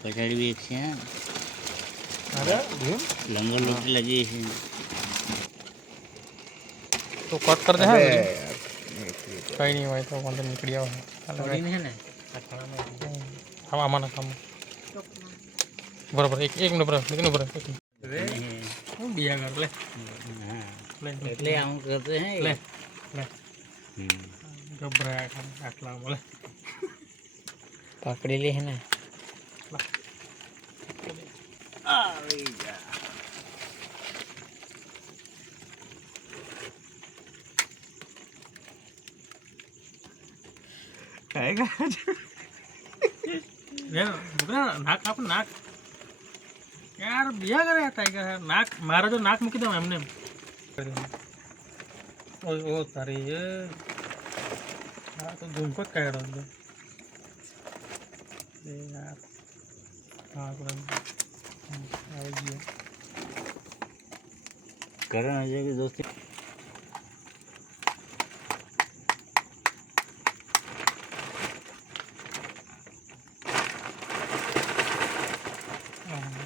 પછાડી બી એક છે હા. અરે ભીમ લંગો લૂંટી લગી છે. તો કટ कर दे अबे हाँ यार, कहीं नहीं भाई तो वहाँ निकल गया થોડી ને ને આ ખાણામાં हम आमा ना काम बराबर एक मिनट बराबर लेकिन बराबर રે હું બિયા કર લે હા લે એટલે આમ કરતો હે લે લે હમ. ગભરાયા કામ આટલા બોલે પકડી લે હે ને આવી જા બકરા નાક આપ નાક યાર બિયા કરે ટાઈગર નાક મારા જો નાક મૂકી દઉં એમને ઓ તારી એ હા તો ઝુમકો જ કાઢ્યો હતો એ યાર હા આવી ગયો કરણ અજય की दोस्ती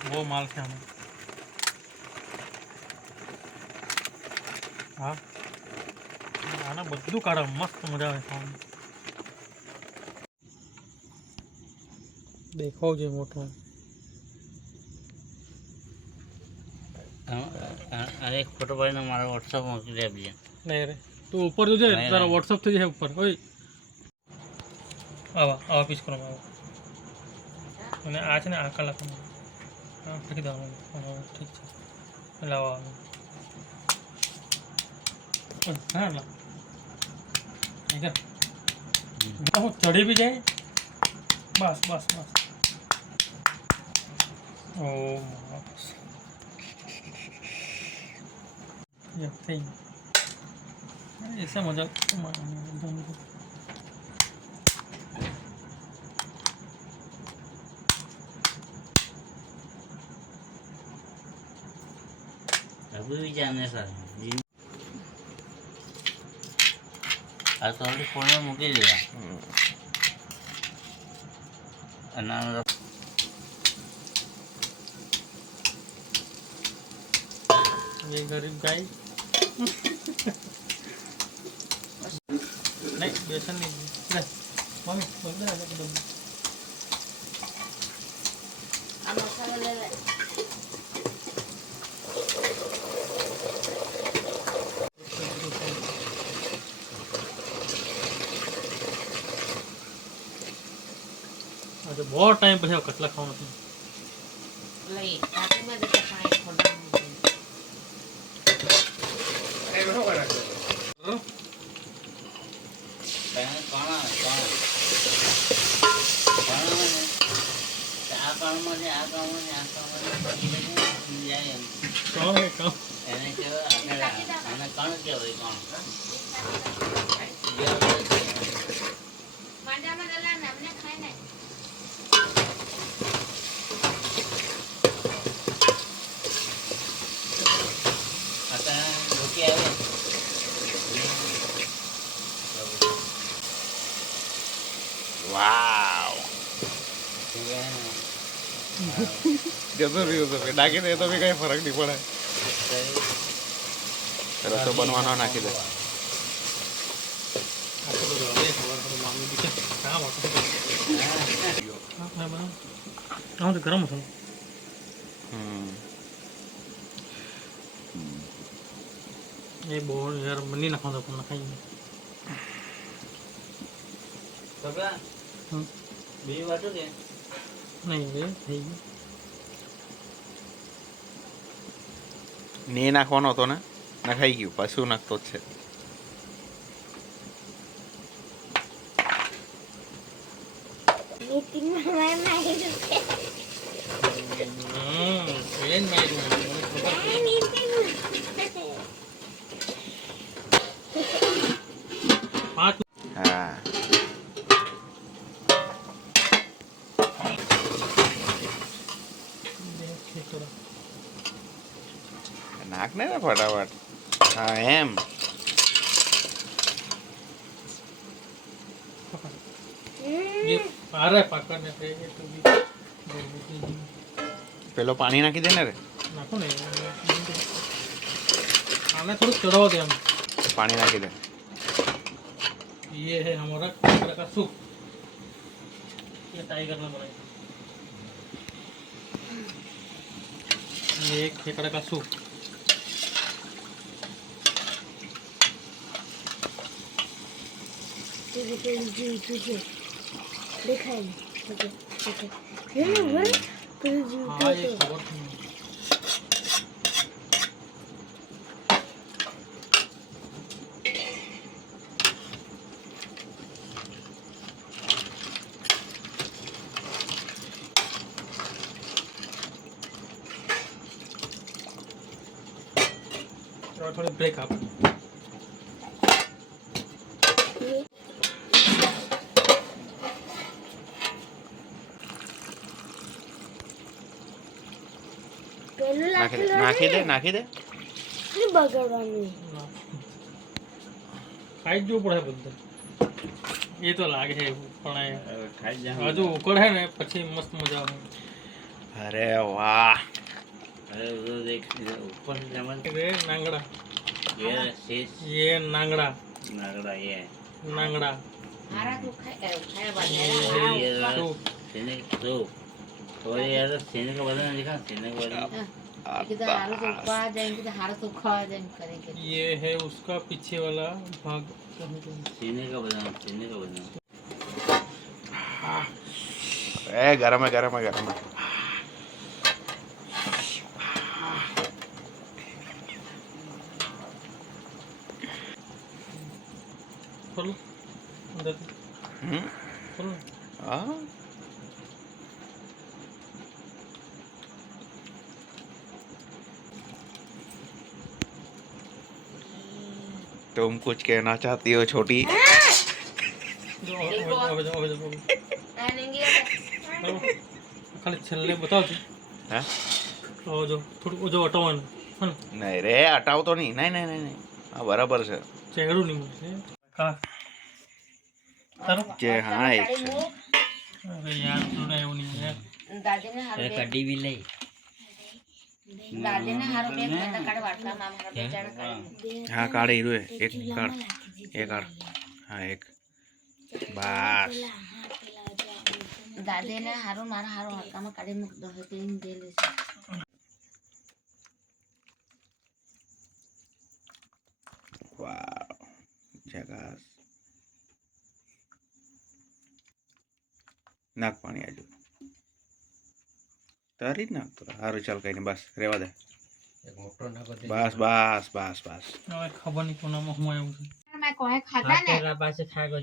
वो माल છે આમાં હા આના બધું કાઢે મસ્ત મજા આવે ખાવાનું દેખાવ છે મોટો અરે એક ફોટો પાડીને મારા વોટ્સઅપ મોકલી આપજે નહીં રે તું ઉપર જોજે તારા વોટ્સઅપ થઈ જાય ઉપર ઓય આવા પીસ કરો આવા અને આ છે ને આ કલાકમાં હા ફેંકી દેવાનું ઠીક છે એટલે આવા હા લા હું ચડી બી જાય બસ બસ બસ ઓ બસ થઈ ऐसा मजा अभी भी जाने सर આ તો ઓલરેડી ફોનમાં મૂકી દીધા અને ये गरीब गाय नहीं बेसन नहीं ले मम्मी बोल दे ना एकदम આ મસાલો લે લે આજે बहुत टाइम પછી કટલા ખાવાનું છે લઈ તાતીમાં દે પાણી થોડું કોણ હે કોણ એને કહેવાય આને કણ કહેવાય કણ માંડામાં ગલા ને અમને ખાય ને आता रोटी આવે वाव जैसे भी हो सके डाके दे तो भी कहीं फर्क नहीं पड़ा चलो तो बनवाना नाखी दे हाँ तो गरम मसाला ये बोल यार मनी ना खाओ तो ना खाएंगे સગા બે વાટો કે नहीं ये થઈ ગયું ને નાખવાનો હતો ને નખાઈ ગયું પાછું નાખતો જ છે નીતિન મામા મારી પ્લેન માર્યું નીતિન પાંચ હા નાખ ને ફટાફટ હા એમ ये आ रहा है पकड़ने पे ये तो भी પેલો પાણી નાખી દે ને રે નાખો ને आने थोड़ा चढ़ाओ दे हम પાણી નાખી દે ये है हमारा खेकड़ा का सूप ये टाइगर ने बनाया ये खेकड़ा का सूप हाँ ये खबर थोड़ी ब्रेक आप નાખી દે નાખી દે ખાઈ જ જવું પડે બધું એ તો લાગે છે પણ ખાઈ જા હજુ ઉકળે ને પછી મસ્ત મજા આવે અરે વાહ अरे उधर देख इधर ऊपर से जमन ये नांगड़ा ये शेष ये नांगड़ा नागड़ा ये नांगड़ा हारा तो खाए बाद ये सूप सेने तो और यार सेने का बदन दिखा सेने का बदन किधर हारा तो खा जाएंगे तो हारा तो खा जाएंगे करेंगे ये है उसका पीछे वाला भाग सेने का बदन ए गरम है गरम है गरम है खोलो अंदर खोलो हाँ तुम कुछ कहना चाहती हो छोटी खाली छल्ले बताओ जी हाँ और जो थोड़ी वो जो हटाओ है नहीं रे हटाओ तो नहीं नहीं नहीं नहीं हाँ बराबर છે ચહેરો નહીં મળશે કા તારો જે હા એક છે અરે યાર તું ને એવું નહીં યાર दादी ने हारो कड्डी भी ले दादी ने हारो एक बंदा काढ़ वाटला मामा हारो बेचारा काढ़ हाँ काढ़ हीरो है एक काढ़ हाँ एक बस दादी ने हारो मारा हारो हल्का में काढ़ी मुक दो है तीन दे ले वाह जगास નાખ પાણી આજુ તારી જ નાખતો સારું ચાલ કઈ નહીં બસ રેવા દે બસ બસ બસ બસ હવે ખબર નહીં કોનામાં હું આવ્યું છે मैं कोई खाता ने तेरा पास खा गो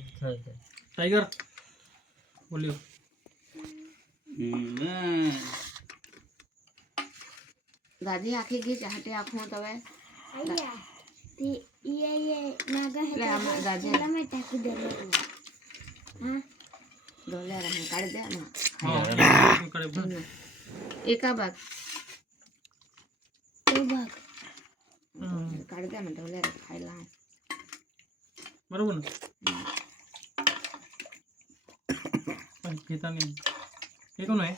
टाइगर बोलियो दादी आखी की चाहते आँखों तवे आया ये नागा है ले हम दादी मैं टाकी दे रहा हूँ हाँ डोले रहे काढ़ दे ना હા કરે બોલ एका बात तो भाग काढ़ दे मैं डोले रहे खाई ला બરોબર ને પણ પીતા નહીં એ કોનો હે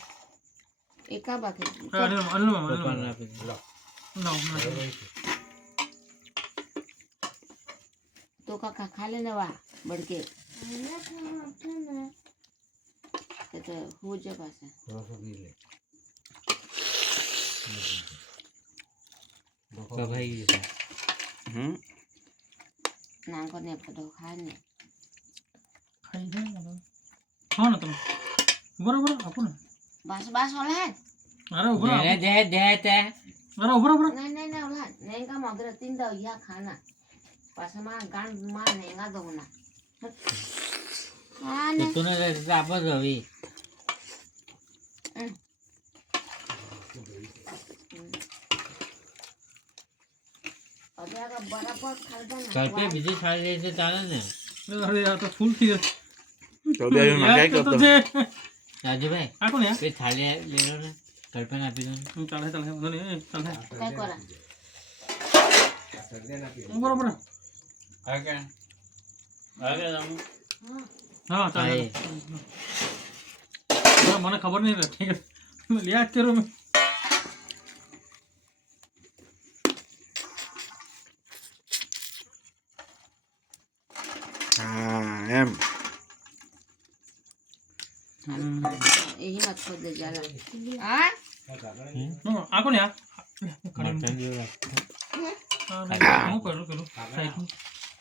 एका बात है અરે અલ્લો નો तो का खा लेने वा बढ़ के तो हो जा पास भाई नाम को ने पटो खा ने ખાઈ જાય હા ને તમે બરોબર આપો ને बस बस वाला है અરે ઉભો રહો. दे दे दे दे અરે ઉભો રહો, ઉભો રહો. नहीं नहीं नहीं वाला नहीं का मगर तीन दो या खाना पास में गांड मार नहीं का दो ना हाँ ने तूने आप रवि अबे अगर बड़ा पर खा दो ना कल पे बिजी खा ले से चाले ने અરે યાર તો ફૂલ થઈ ગયો તો બે માં યાર કઈ તો કરતો છે राजू भाई આ કોણ યાર पे थाली ले लो ना कल्पना आपी दो ચાલે ચાલે વાંધો નહીં ચાલે क्या करा બરોબર आगे आगे हम હા ચાલે આય. મને ખબર નહીં રહે ઠીક છે લે આ તેરો મેં ખોદે जाला હા આ કોને આ હું કરું સાઈડ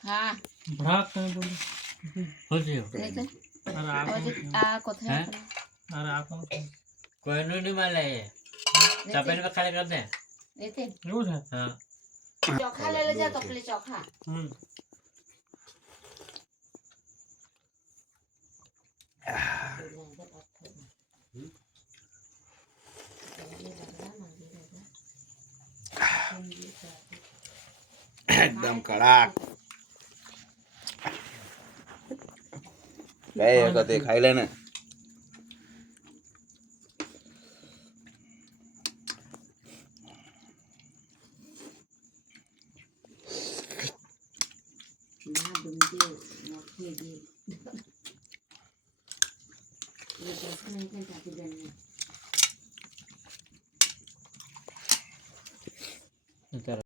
હા ભાગ તમે બોલો ખોજ્યો નહીં અરે આ આ કોથળા અરે આ કોણ કોઈનું નહીં મળે ચપેલ પર ખાલી કર દે લેતે એવું છે હા ચોખા લઈ લેજા તો પેલી ચોખા એકદમ કડક ગઈ વખતે ખાઈ લે ને ના બનતે મોખે દે ये कैसे नहीं कर चाहती बनने